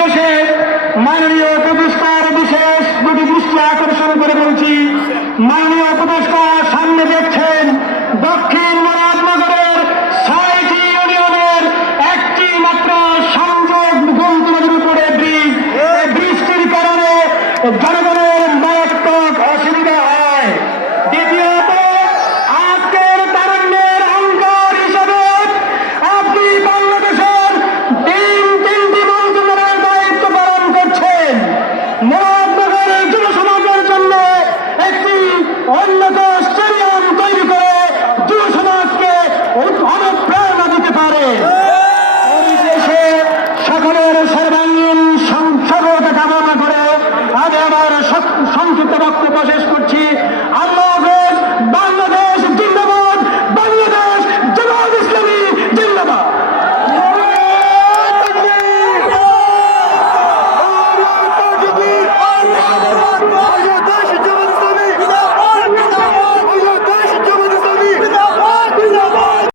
শেষে মাননীয় উপদেষ্টার বিশেষ দুটি দৃষ্টি আকর্ষণ করে বলছি। মাননীয় উপদেষ্টা সামনে দেখছেন দক্ষিণ মুরাদনগরের ছয়টি ইউনিয়নের একটি মাত্র সংযোগ গোমতী উপরে ব্রিজ। এই ব্রিজটির কারণে সংক্ষিপ্ত বক্তব্য শেষ করছি।